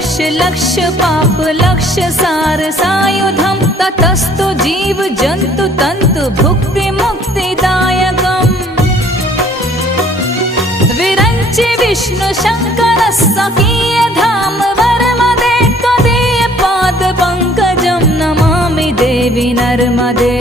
लक्ष पाप लक्ष सार सायुधं ततस्तु जीव जन्तु तन्तु भुक्ति मुक्तिदायकम् विरञ्चि विष्णु शङ्कर स्वकीय धाम वर्मदे त्वदीय पाद पंकजं नमामि देवी नर्मदे।